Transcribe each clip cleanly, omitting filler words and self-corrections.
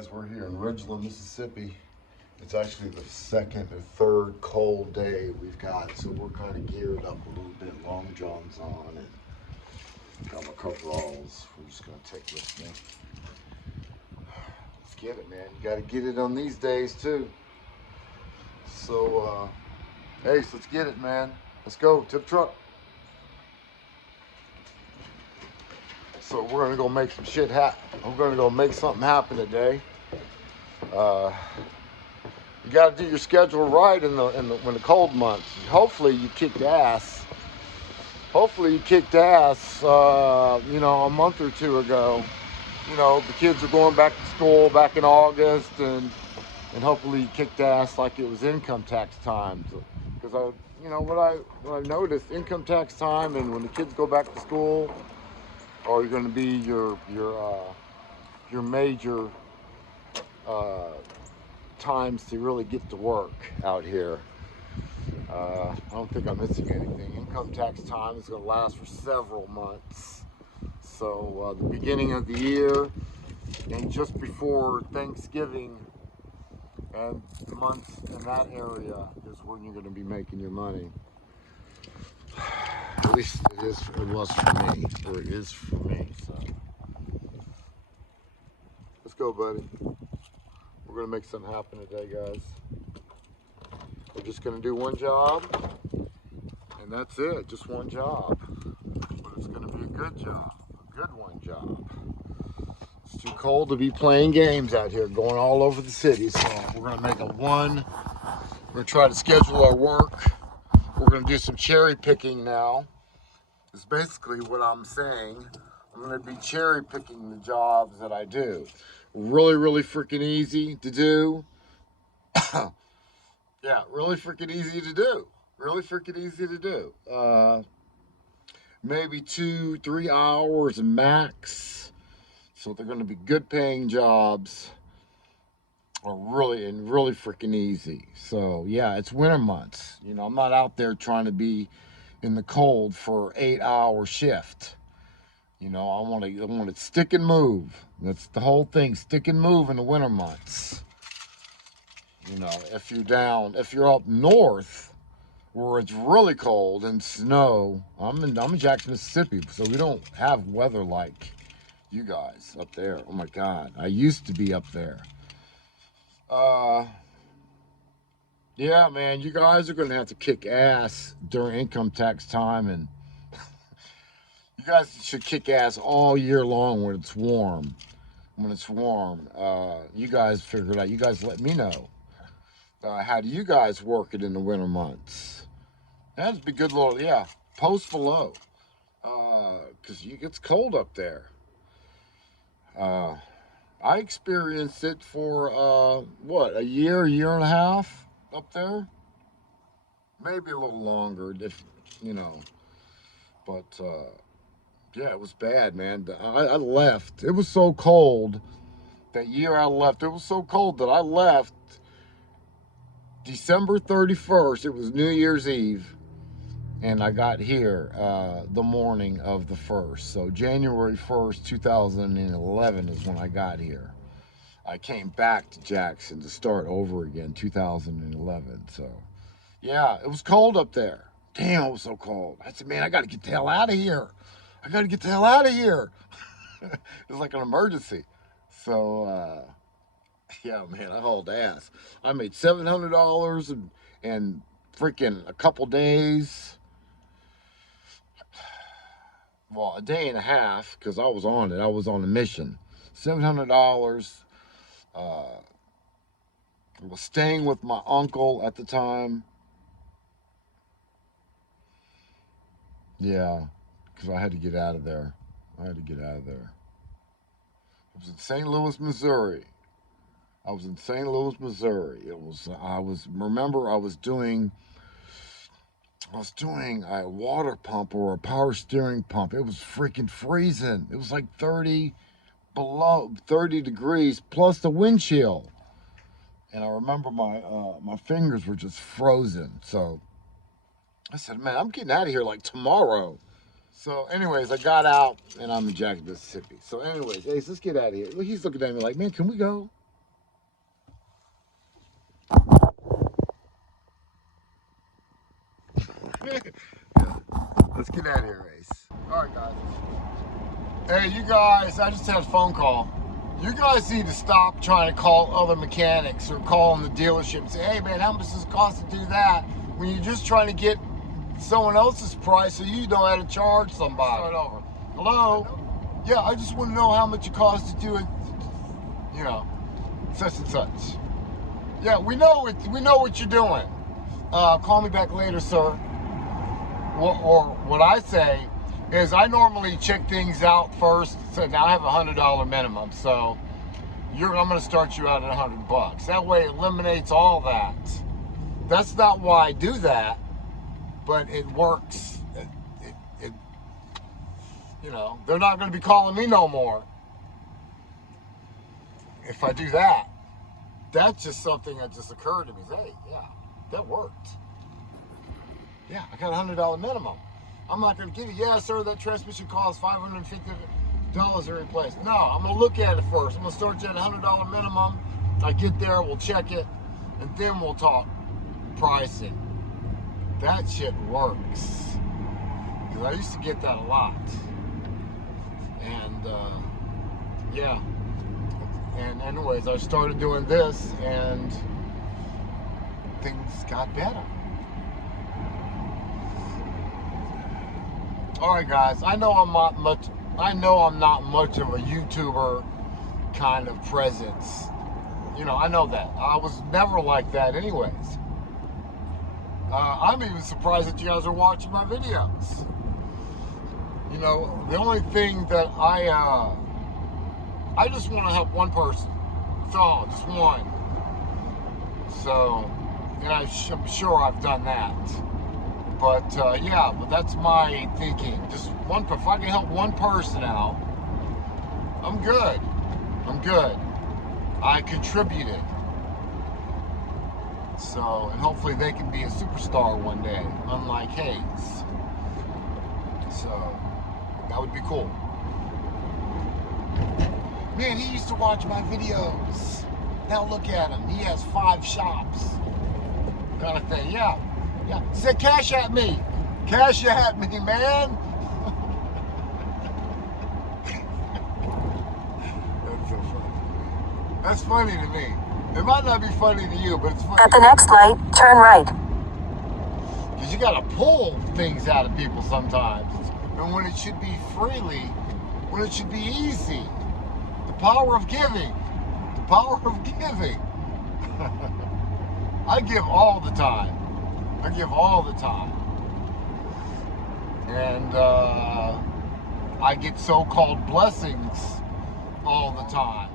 guys, we're here in Ridgeland, Mississippi. It's actually the second or third cold day we've got, so we're kind of geared up a little bit. Long johns on and got my coveralls. We're just gonna take with me. Let's get it, man. You gotta get it on these days too. So, Ace, let's get it, man. Let's go to the truck. So we're gonna go make some shit happen. I'm gonna go make something happen today. You got to do your schedule right when the cold months. Hopefully you kicked ass. Hopefully you kicked ass. A month or two ago. The kids are going back to school back in August, and hopefully you kicked ass like it was income tax time. Because what I noticed, income tax time, and when the kids go back to school, are going to be your major times to really get to work out here. I don't think I'm missing anything. Income tax time is going to last for several months. So the beginning of the year and just before Thanksgiving and months in that area is when you're going to be making your money. At least it was for me, or it is for me. So let's go, buddy. We're gonna make something happen today, guys. We're just gonna do one job, and that's it. Just one job, but it's gonna be a good job, a good one job. It's too cold to be playing games out here, going all over the city. So we're gonna make we're gonna try to schedule our work. We're gonna do some cherry picking now. Is basically what I'm saying. I'm going to be cherry picking the jobs that I do. Really, really freaking easy to do. Yeah, really freaking easy to do. Really freaking easy to do. Maybe 2-3 hours max. So they're going to be good paying jobs. Are really freaking easy. So yeah, it's winter months. I'm not out there trying to be in the cold for 8-hour shift. I want to stick and move. That's the whole thing. Stick and move in the winter months. If you're up north where it's really cold and snow. I'm in Jackson, Mississippi, so we don't have weather like you guys up there. Oh my God, I used to be up there. Yeah, man, you guys are gonna have to kick ass during income tax time, and you guys should kick ass all year long when it's warm. You guys figure it out. You guys let me know. How do you guys work it in the winter months? That'd be good little, yeah, post below. Because it's cold up there. I experienced it for, a year and a half up there? Maybe a little longer, but, yeah, it was bad, man. I left. It was so cold. That year I left, it was so cold that I left December 31st. It was New Year's Eve. And I got here the morning of the 1st. So January 1st, 2011 is when I got here. I came back to Jackson to start over again, 2011. So, yeah, it was cold up there. Damn, it was so cold. I said, man, I got to get the hell out of here. It was like an emergency. So, yeah, man, I hauled ass. I made $700 and freaking a couple days. Well, a day and a half, because I was on it. I was on a mission. $700. I was staying with my uncle at the time. Yeah, because I had to get out of there. I was in St. Louis, Missouri. Remember, I was doing a water pump or a power steering pump. It was freaking freezing. It was like 30 degrees plus the wind chill. And I remember my fingers were just frozen. So I said, man, I'm getting out of here like tomorrow. So anyways, I got out and I'm in Jackson, Mississippi. So anyways, Ace, let's get out of here. He's looking at me like, man, can we go? Yeah. Let's get out of here, Ace. All right, guys. Hey, you guys, I just had a phone call. You guys need to stop trying to call other mechanics or calling the dealership and say, hey, man, how much does it cost to do that? When you're just trying to get someone else's price so you know how to charge somebody. Start over. Hello? Yeah, I just want to know how much it costs to do it, you know, such and such. Yeah, we know what you're doing. Call me back later, sir. Or what I say is I normally check things out first. So now I have $100 minimum, so I'm going to start you out at $100. That way it eliminates all that. That's not why I do that, but it works. It you know, they're not going to be calling me no more if I do that. That's just something that just occurred to me. Hey, yeah, that worked. Yeah, I got a $100 minimum. I'm not going to give you, yeah, sir, that transmission costs $550 to replace. No, I'm going to look at it first. I'm going to start you at a $100 minimum. I get there, we'll check it, and then we'll talk pricing. That shit works. Because I used to get that a lot. And, yeah. And anyways, I started doing this, and things got better. All right, guys. I know I'm not much of a YouTuber kind of presence. You know, I know that. I was never like that, anyways. I'm even surprised that you guys are watching my videos. You know, the only thing that I just want to help one person. That's all, just one. So, and I'm sure I've done that. But yeah, but that's my thinking. Just one. If I can help one person out, I'm good. I'm good. I contributed. So, and hopefully they can be a superstar one day, unlike Hayes. So, that would be cool. Man, he used to watch my videos. Now look at him. He has 5 shops. Kind of thing. Yeah. Yeah. He said, cash at me. Cash at me, man. That's so funny. That's funny to me. It might not be funny to you, but it's funny. At the next light, turn right. Because you got to pull things out of people sometimes. And when it should be freely, when it should be easy. The power of giving. The power of giving. I give all the time. I give all the time. And I get so-called blessings all the time.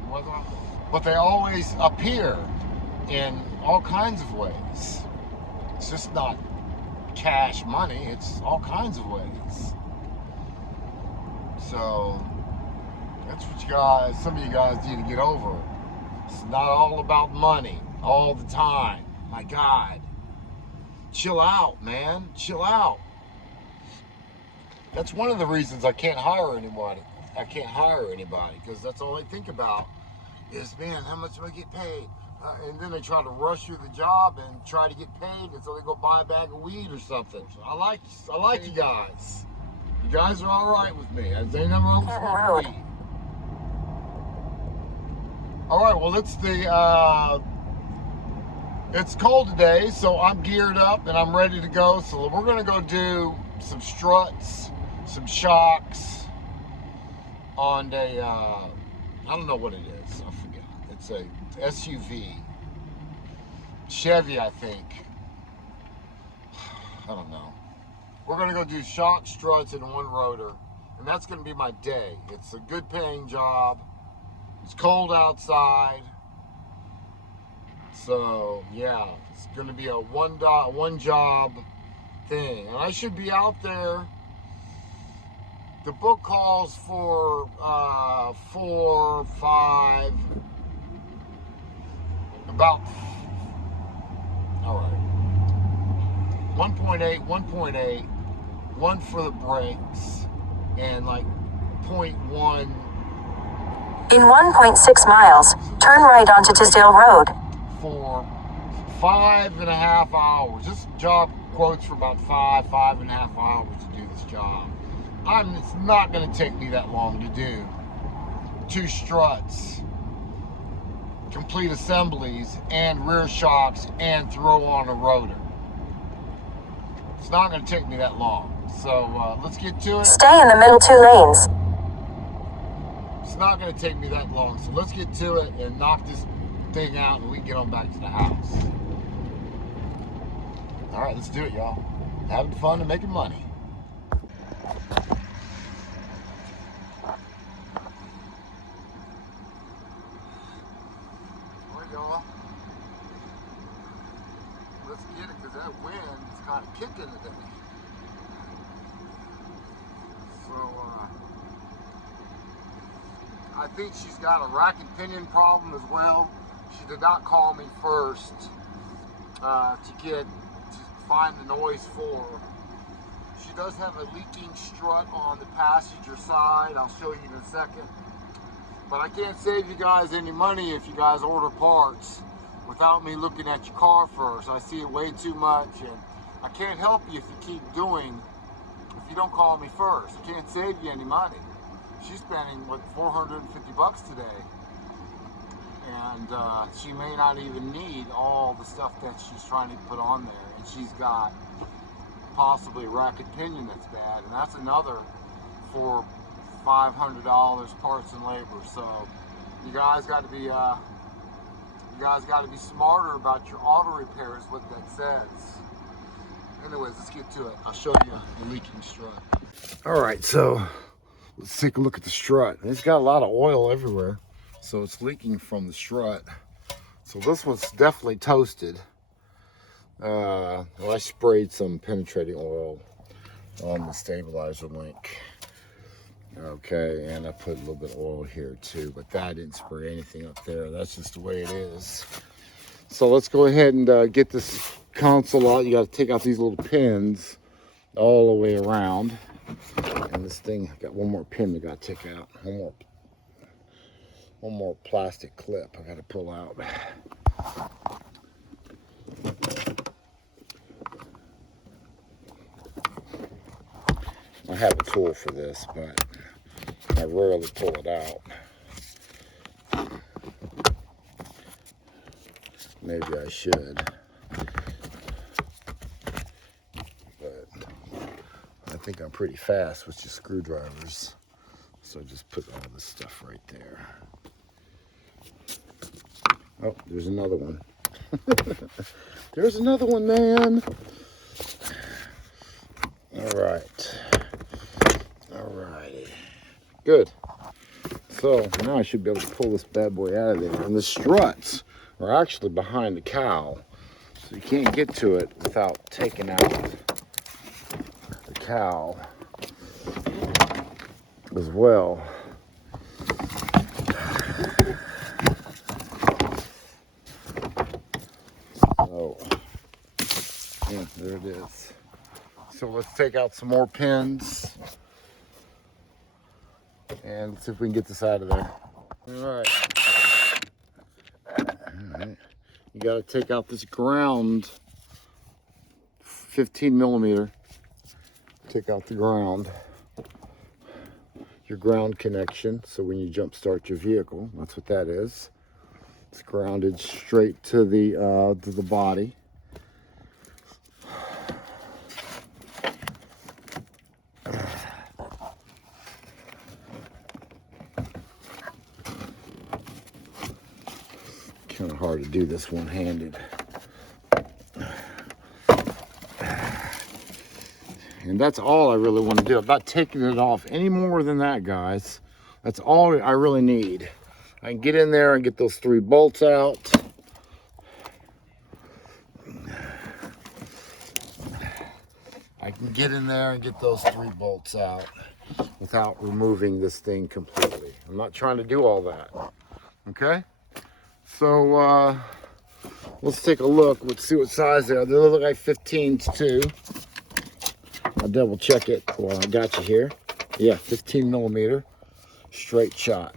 But they always appear in all kinds of ways. It's just not cash money. It's all kinds of ways. So that's what you guys, some of you guys need to get over. It's not all about money all the time. My God. Chill out, man. Chill out. That's one of the reasons I can't hire anybody. I can't hire anybody because that's all I think about is, man, how much do I get paid? And then they try to rush through the job and try to get paid, and so they go buy a bag of weed or something. I like you guys. You guys are all right with me. Ain't nothing wrong with smoking weed. All right, well, it's cold today, so I'm geared up and I'm ready to go. So we're gonna go do some struts, some shocks on a, I don't know what it is, I forget. It's a SUV, Chevy, I think. I don't know. We're gonna go do shock, struts, and one rotor, and that's gonna be my day. It's a good paying job. It's cold outside. So yeah, it's gonna be a one job thing. And I should be out there. The book calls for 4, 5, about, all right, 1.8, 1 for the brakes, and like 0.1. In 1.6 miles, turn right onto Tisdale Road. For 5.5 hours. This job quotes for about 5.5 hours to do this job. It's not going to take me that long to do 2 struts, complete assemblies, and rear shocks, and throw on a rotor. It's not going to take me that long. So let's get to it. Stay in the middle 2 lanes. It's not going to take me that long. So let's get to it and knock this thing out, and we can get on back to the house. All right, let's do it, y'all. Having fun and making money. All right, y'all. Let's get it, because that wind is kind of kicking today. So, I think she's got a rack and pinion problem as well. She did not call me first to find the noise for her. She does have a leaking strut on the passenger side. I'll show you in a second. But I can't save you guys any money if you guys order parts without me looking at your car first. I see it way too much, and I can't help you if you keep doing, if you don't call me first. I can't save you any money. She's spending, what, $450 today. And she may not even need all the stuff that she's trying to put on there. And she's got possibly a rack and pinion that's bad. And that's another for $500 parts and labor. So you guys got to be smarter about your auto repair is what that says. Anyways, let's get to it. I'll show you the leaking strut. All right, so let's take a look at the strut. It's got a lot of oil everywhere, so it's leaking from the strut. So this one's definitely toasted. Well, I sprayed some penetrating oil on the stabilizer link. Okay, and I put a little bit of oil here too, but that didn't spray anything up there. That's just the way it is. So let's go ahead and get this console out. You got to take out these little pins all the way around. And this thing, I got one more pin I got to take out. One more plastic clip I got to pull out. I have a tool for this, but I rarely pull it out. Maybe I should. But I think I'm pretty fast with just screwdrivers. So I just put all this stuff right there. Oh, there's another one. There's another one, man. All right. All righty. Good. So now I should be able to pull this bad boy out of there. And the struts are actually behind the cowl. So you can't get to it without taking out the cowl as well. Oh, yeah, there it is. So let's take out some more pins and let's see if we can get this out of there. All right. You got to take out this ground 15 millimeter. Take out the ground, your ground connection. So when you jump start your vehicle, that's what that is. It's grounded straight to the body. Kind of hard to do this one-handed. And that's all I really want to do. I'm not taking it off any more than that, guys. That's all I really need. I can get in there and get those 3 bolts out. I can get in there and get those 3 bolts out without removing this thing completely. I'm not trying to do all that. Okay? So let's take a look. Let's see what size they are. They look like 15s too. I'll double check it while I got you here. Yeah, 15 millimeter straight shot.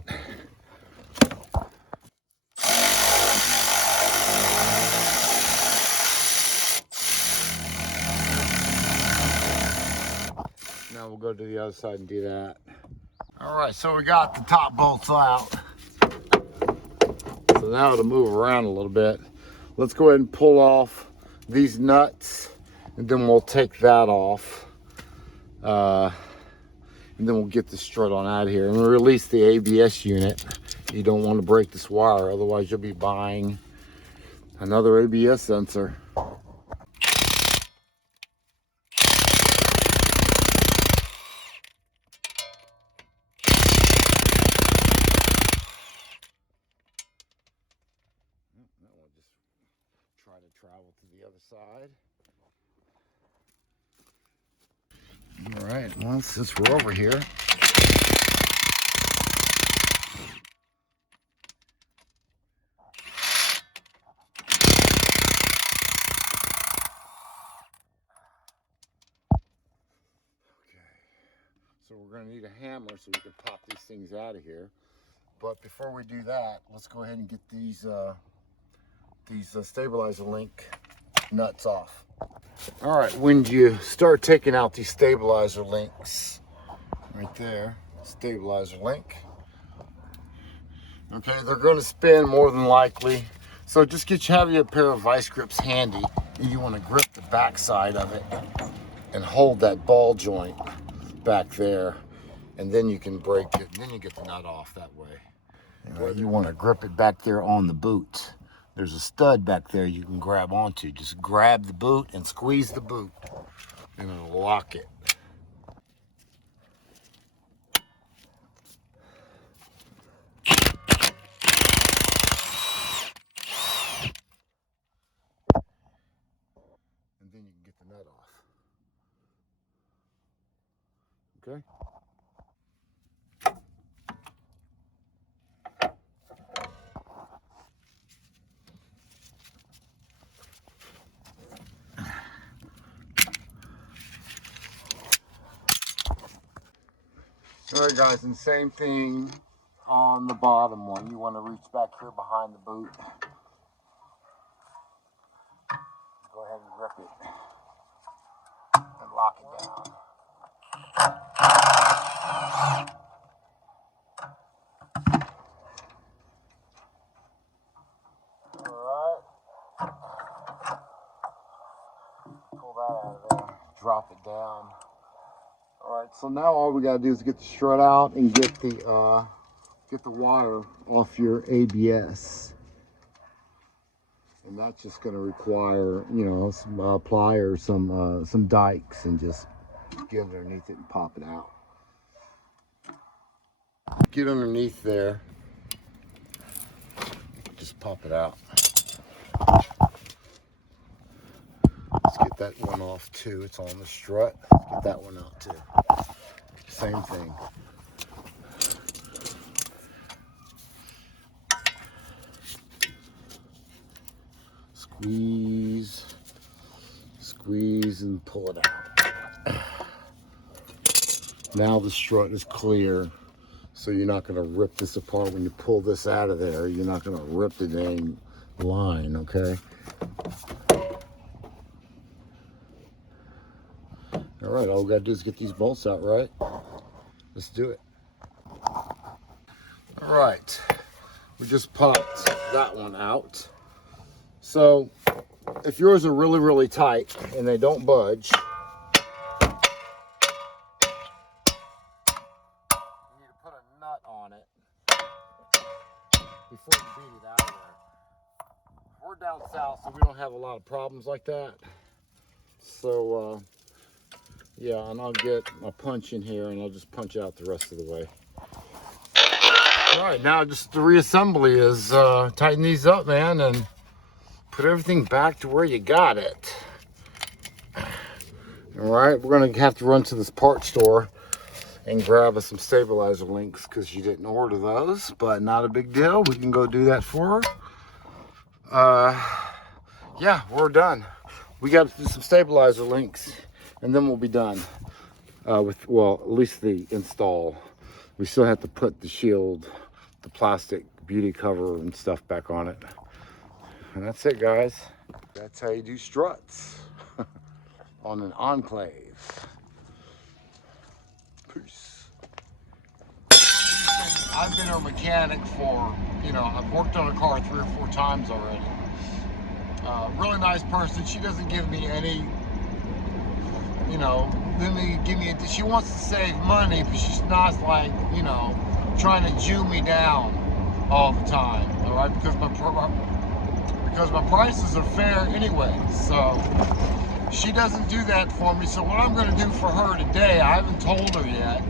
go to the other side and do that. All right, so we got the top bolts out. So now to move around a little bit, let's go ahead and pull off these nuts, and then we'll take that off. And then we'll get the strut on out of here and we'll release the ABS unit. You don't want to break this wire, otherwise you'll be buying another ABS sensor. We'll just try to travel to the other side. All right, well, since we're over here, so we're going to need a hammer so we can pop these things out of here. But before we do that, let's go ahead and get these stabilizer link nuts off. All right, when you start taking out these stabilizer links, right there, stabilizer link. Okay, they're going to spin more than likely. So just have your pair of vice grips handy, and you want to grip the back side of it and hold that ball joint back there, and then you can break it, and then you get the nut off that way. You want to grip it back there on the boot. There's a stud back there you can grab onto. Just grab the boot and squeeze the boot, and it'll lock it. And then you can get the nut off. Okay? All right, guys, and same thing on the bottom one. You want to reach back here behind the boot. Go ahead and grip it and lock it down. All right. Pull that out of there. Drop it down. All right, so now all we got to do is get the strut out and get the wire off your ABS. And that's just going to require, you know, some pliers, some dikes, and just get underneath it and pop it out. Get underneath there. Just pop it out. Let's get that one off too. It's on the strut. Get that one out too. Same thing. Squeeze, squeeze, and pull it out. Now the strut is clear, so you're not going to rip this apart when you pull this out of there. You're not going to rip the dang line, okay? All right, all we got to do is get these bolts out, right? Let's do it. All right, we just popped that one out. So if yours are really, really tight and they don't budge, you need to put a nut on it before you beat it out of there. We're down south, so we don't have a lot of problems like that. So, yeah, and I'll get a punch in here and I'll just punch out the rest of the way. All right, now just the reassembly is tighten these up, man, and put everything back to where you got it. All right, we're gonna have to run to this part store and grab us some stabilizer links because you didn't order those, but not a big deal. We can go do that for her. Yeah, we're done. We got to do some stabilizer links and then we'll be done with, well, at least the install. We still have to put the shield, the plastic beauty cover and stuff back on it. And that's it, guys. That's how you do struts on an enclave. Peace. I've been her mechanic for, I've worked on her car 3 or 4 times already. Really nice person. She doesn't give me any, she wants to save money, but she's not like, trying to Jew me down all the time, all right? Because my prices are fair anyway, so she doesn't do that for me. So what I'm going to do for her today, I haven't told her yet.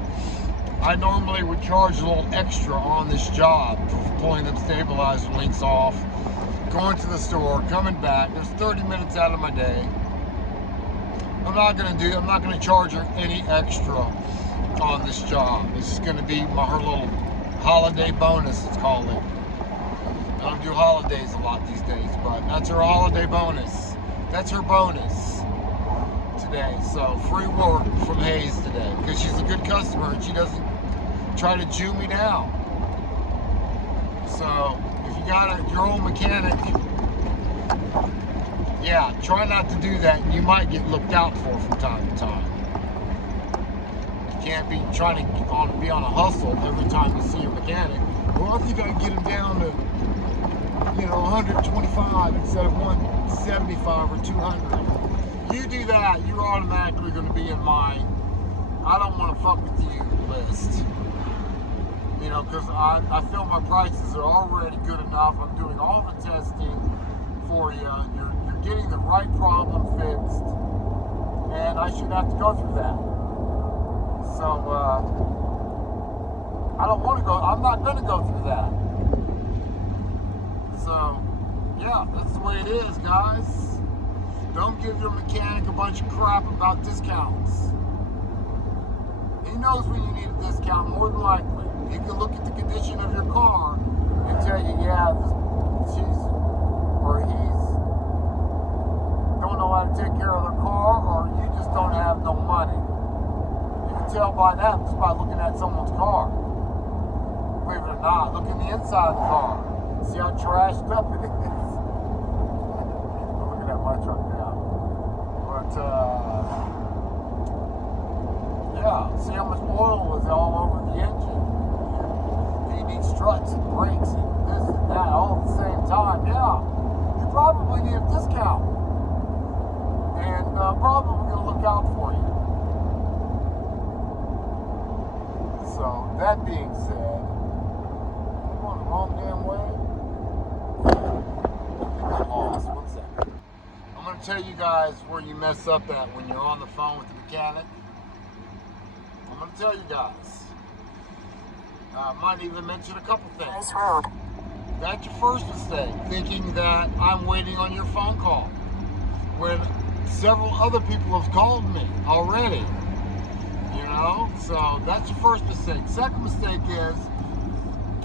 I normally would charge a little extra on this job for pulling them stabilizer links off, going to the store, coming back. There's 30 minutes out of my day. I'm not going to charge her any extra on this job. This is going to be her little holiday bonus, it's called it. I don't do holidays a lot these days, but that's her holiday bonus. That's her bonus today. So free work from Hayes today, because she's a good customer and she doesn't try to Jew me down. So if you got your own mechanic, yeah, try not to do that, and you might get looked out for from time to time. You can't be trying to be on a hustle every time you see a mechanic. Well, I think I can get him down to 125 instead of 175 or 200. You do that, you're automatically going to be in my I don't want to fuck with you list. Because I feel my prices are already good enough. I'm doing all the testing for you. You're getting the right problem fixed, and I shouldn't have to go through that. So I don't want to go. I'm not going to go through that. So yeah, that's the way it is, guys. Don't give your mechanic a bunch of crap about discounts. He knows when you need a discount, more than likely. He can look at the condition of your car and tell you, yeah, he's don't know how to take care of their car, or you just don't have no money. You can tell by that just by looking at someone's car. Believe it or not, look in the inside of the car. See how trashed up it is. I'm looking at my truck now. But yeah, see how much oil is all over the engine. You need struts and brakes and this and that all at the same time. Yeah, you probably need a discount, and probably going to look out for you. So that being said, I'm going the wrong damn way. I think I'm lost. 1 second. I'm going to tell you guys where you mess up at when you're on the phone with the mechanic. I'm going to tell you guys. I might even mention a couple things. Nice road. That's your first mistake, thinking that I'm waiting on your phone call, when several other people have called me already. So that's your first mistake. Second mistake is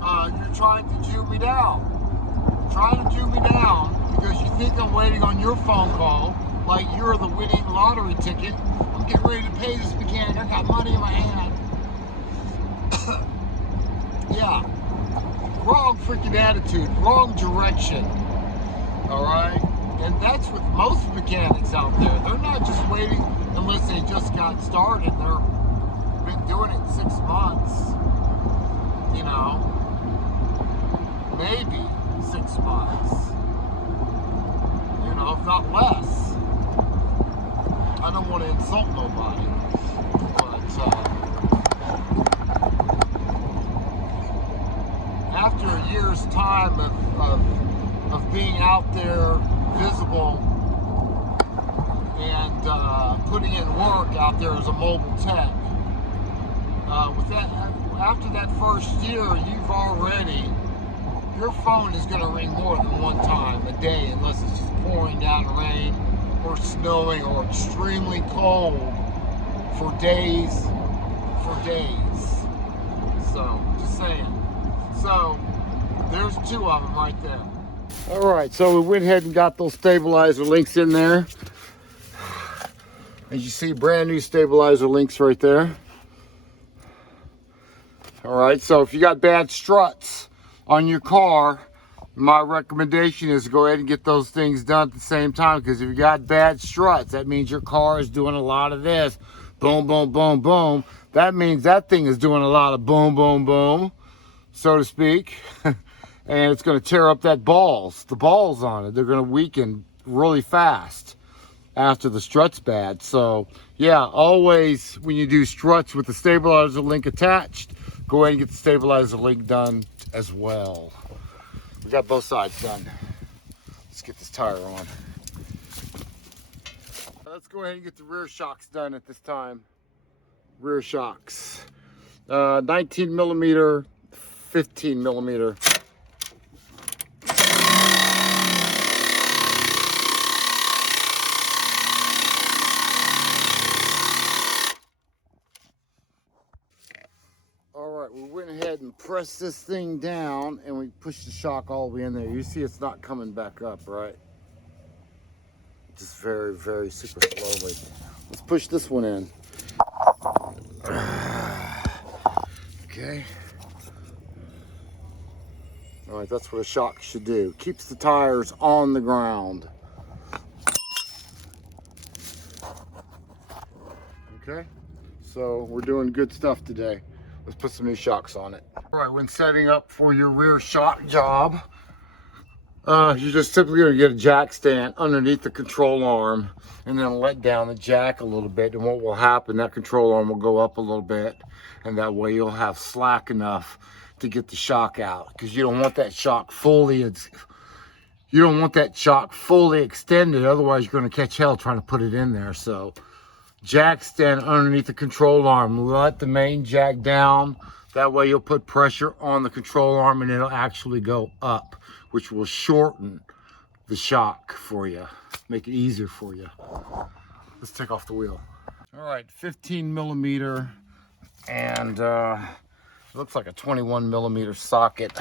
you're trying to Jew me down. Trying to Jew me down because you think I'm waiting on your phone call, like you're the winning lottery ticket. I'm getting ready to pay this mechanic. I got money in my hand. Yeah, wrong freaking attitude, wrong direction, all right? And that's with most mechanics out there. They're not just waiting unless they just got started. They've been doing it 6 months, maybe 6 months, if not less. I don't want to insult nobody, but after a year's time of being out there visible and putting in work out there as a mobile tech, after that first year, your phone is going to ring more than one time a day, unless it's just pouring down rain or snowing or extremely cold for days. So, just saying. So, there's 2 of them right there. All right, so we went ahead and got those stabilizer links in there. As you see, brand new stabilizer links right there. All right, so if you got bad struts on your car, my recommendation is to go ahead and get those things done at the same time, because if you got bad struts, that means your car is doing a lot of this. boom, boom, boom, boom, that means that thing is doing a lot of boom, boom, boom, so to speak. And it's going to tear up the balls on it. They're going to weaken really fast after the strut's bad. So yeah, always when you do struts with the stabilizer link attached, go ahead and get the stabilizer link done as well. We got both sides done. Let's get this tire on. Let's go ahead and get the rear shocks done at this time. Rear shocks. 19 millimeter, 15 millimeter. All right, we went ahead and pressed this thing down and we pushed the shock all the way in there. You see it's not coming back up, right? Just very, very super slowly. Let's push this one in. Okay. All right, that's what a shock should do. Keeps the tires on the ground. Okay, so we're doing good stuff today. Let's put some new shocks on it. All right, when setting up for your rear shock job, you're just typically going to get a jack stand underneath the control arm and then let down the jack a little bit. And what will happen, that control arm will go up a little bit, and that way you'll have slack enough to get the shock out, because you don't want that shock fully extended. Otherwise, you're going to catch hell trying to put it in there. So jack stand underneath the control arm. Let the main jack down. That way you'll put pressure on the control arm and it'll actually go up, which will shorten the shock for you, make it easier for you. Let's take off the wheel. All right, 15 millimeter and it looks like a 21 millimeter socket.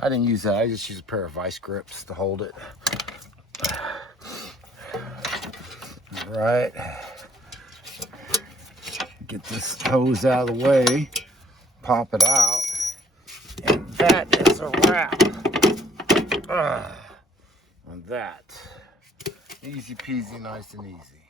I didn't use that. I just used a pair of vice grips to hold it. All right. Get this hose out of the way, pop it out, and that is a wrap on that. Easy peasy, nice and easy.